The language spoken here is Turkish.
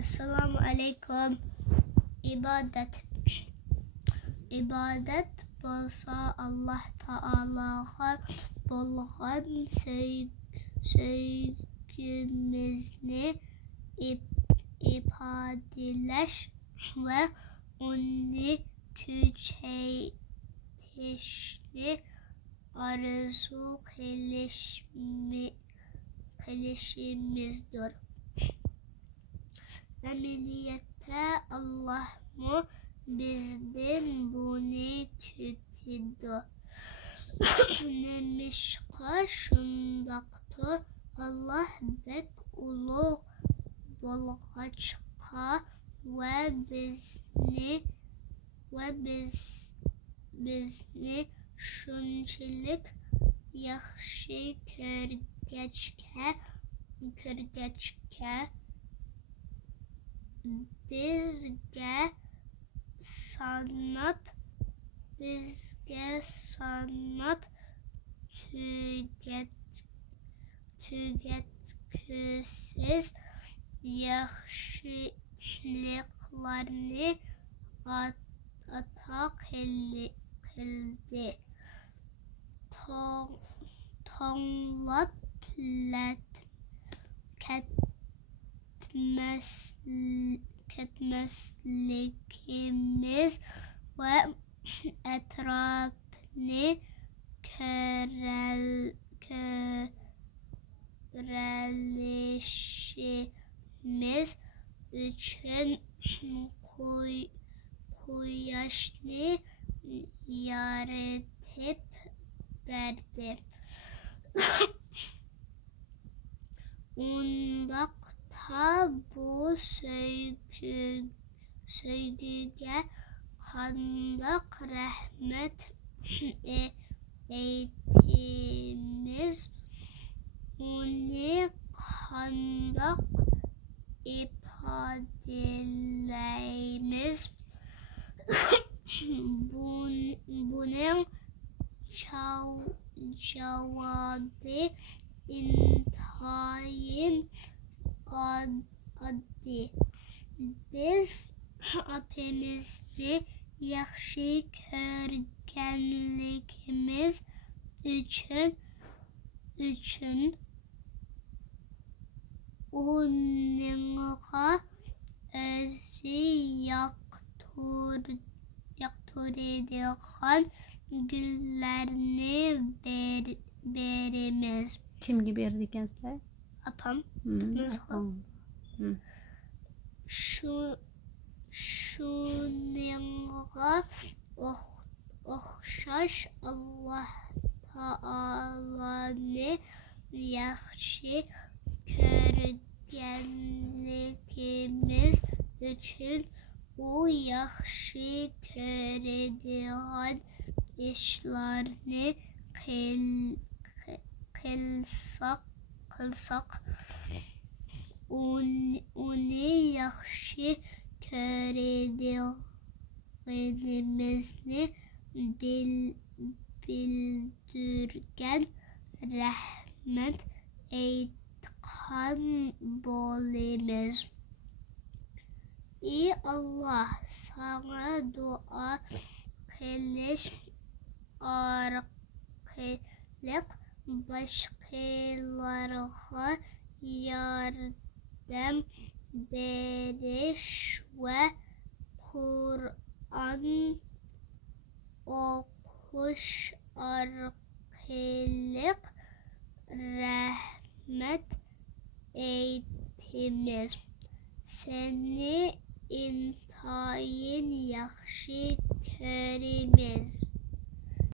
Esselamu Aleyküm. İbadet bolsa Allah Teala'ga bolgan sevgimizni ifadeleş ve onu küçeytişni arzu kılışımızdır. Ameliyette Allah mı bizden bunu tuttu? Nemişka şundaktır. Allah bek ulu bolgaçka ve bizni şunçilik yaxşı körgəçkə bizge sanıp tügetkisiz yaxşılıklarını ata kıldı. Tonlap ketmeslikimiz ve etrafını körelişimiz için kuyaşını yaratıp verdi. Undakta bu sevgiye kandak rahmet etimiz, onu kandak ifadeleyimiz. Bunun cevabı intayın addi. Biz hepimizi yaxşı körgənlikimiz üçün onunğa özü yaqtırıdığan güllerini verimiz. Kim gibi erdikensler? Apam. Şununğa oxşaş Allah Teala'nı yaxşı körgənlikimiz üçün o yaxşı körüdüğün işlerini kılsak, onu yaxşı körüdüğümüzni bildirgen rahmet eytkan bolimiz. Ey Allah, sana dua kılış arkalık başkalarına yardım veriş ve Kur'an okuş arkalık rahmet eytimiz. Seni